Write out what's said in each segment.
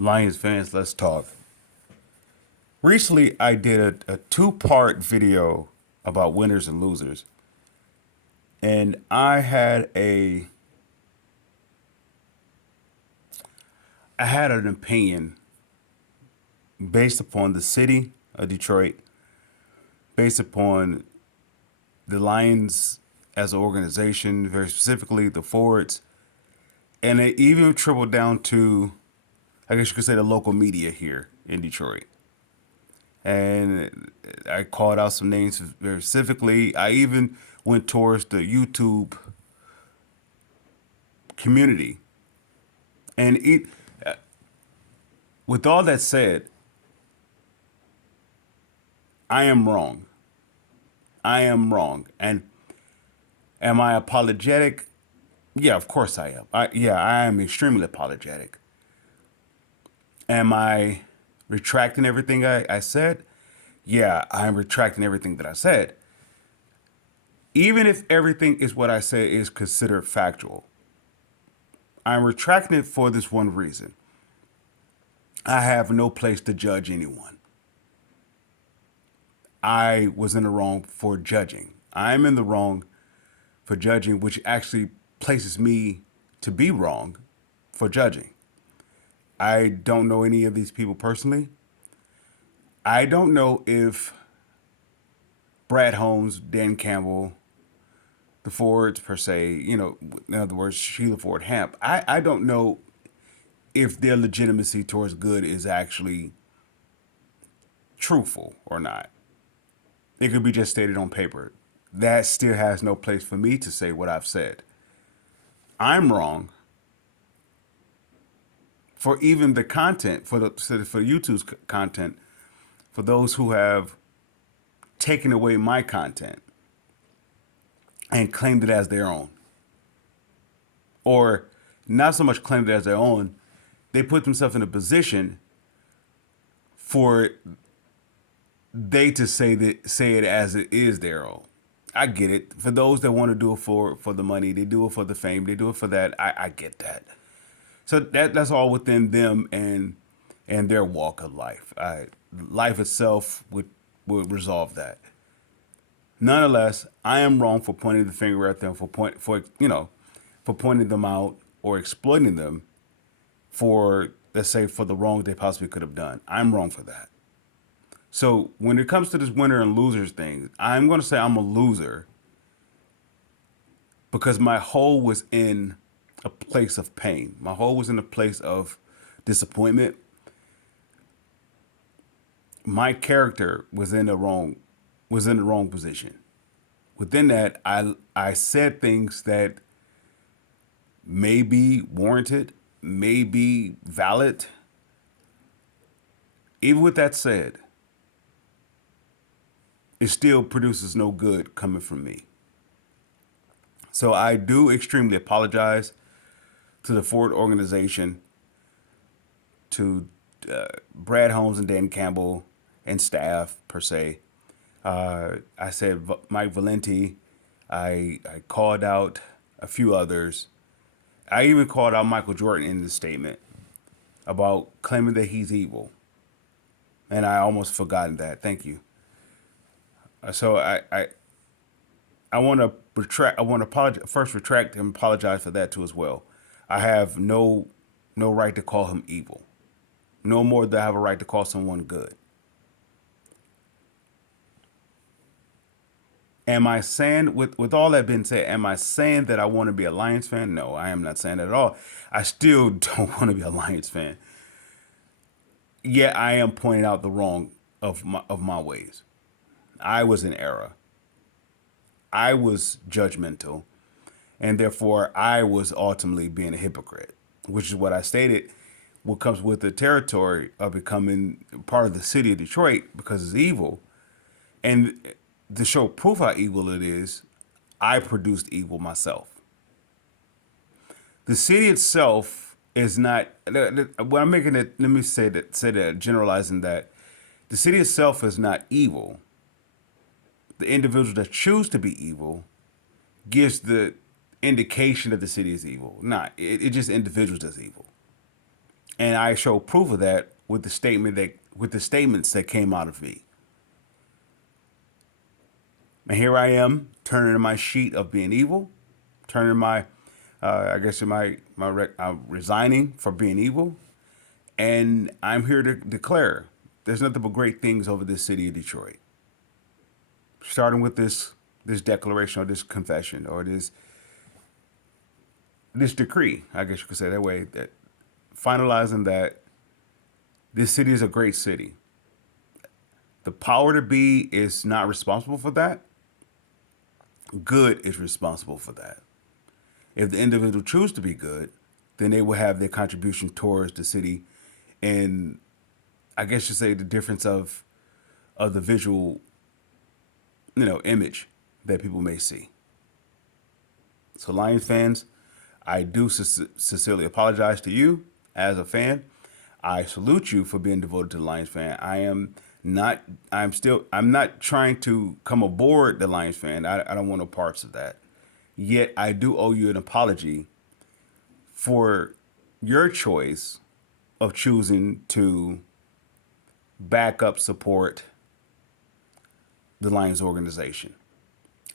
Lions fans, let's talk. Recently, I did a two-part video about winners and losers, and I had an opinion based upon the city of Detroit, based upon the Lions as an organization, very specifically the forwards, and it even trickled down to, I guess you could say, the local media here in Detroit. And I called out some names very specifically. I even went towards the YouTube community. And with all that said, I am wrong. I am wrong. And am I apologetic? Yeah, of course I am. I am extremely apologetic. Am I retracting everything I said? Yeah, I'm retracting everything that I said. Even if everything is what I say is considered factual, I'm retracting it for this one reason. I have no place to judge anyone. I was in the wrong for judging. I'm in the wrong for judging, which actually places me to be wrong for judging. I don't know any of these people personally. I don't know if Brad Holmes, Dan Campbell, the Fords per se, in other words, Sheila Ford Hamp, I don't know if their legitimacy towards good is actually truthful or not. It could be just stated on paper. That still has no place for me to say what I've said. I'm wrong for even the content for YouTube's content, for those who have taken away my content and claimed it as their own, or not so much claimed it as their own. They put themselves in a position for they to say it as it is their own. I get it. For those that want to do it for the money, they do it for the fame, they do it for that. I get that. So that's all within them and their walk of life. Life itself would resolve that. Nonetheless, I am wrong for pointing the finger at them for pointing them out or exploiting them for, let's say, for the wrong they possibly could have done. I'm wrong for that. So when it comes to this winner and losers thing, I'm going to say I'm a loser because my hole was in a place of pain. My hole was in a place of disappointment. My character was in the wrong position. Within that, I said things that may be warranted, may be valid. Even with that said, it still produces no good coming from me. So I do extremely apologize to the Ford organization, to Brad Holmes and Dan Campbell and staff per se. I said Mike Valenti. I called out a few others. I even called out Michael Jordan in the statement about claiming that he's evil. And I almost forgotten that. Thank you. So I want to retract. I want to apologize first. Retract and apologize for that too as well. I have no right to call him evil. No more than I have a right to call someone good. Am I saying, with all that being said, am I saying that I want to be a Lions fan? No, I am not saying that at all. I still don't want to be a Lions fan. Yet I am pointing out the wrong of my ways. I was in error. I was judgmental, and therefore I was ultimately being a hypocrite, which is what I stated. What comes with the territory of becoming part of the city of Detroit because it's evil, and to show proof how evil it is, I produced evil myself. The city itself is not. When I'm making it, let me say that generalizing that the city itself is not evil. The individuals that choose to be evil gives the indication that the city is evil. Not it just individuals that's evil. And I show proof of that with the statements that came out of me. And here I am turning in my sheet of being evil, turning my, I'm resigning for being evil, and I'm here to declare there's nothing but great things over this city of Detroit. Starting with this declaration or this confession or this decree, I guess you could say that way, that finalizing that this city is a great city. The power to be is not responsible for that. Good is responsible for that. If the individual choose to be good, then they will have their contribution towards the city, and I guess you say the difference of the visual, image that people may see. So, Lions fans, I do sincerely apologize to you as a fan. I salute you for being devoted to the Lions fan. Not, I'm not trying to come aboard the Lions fan. I don't want no parts of that. Yet I do owe you an apology for your choice of choosing to back up, support the Lions organization,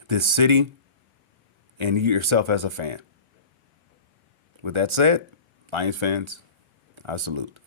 this city, and you yourself as a fan. With that said, Lions fans, I salute.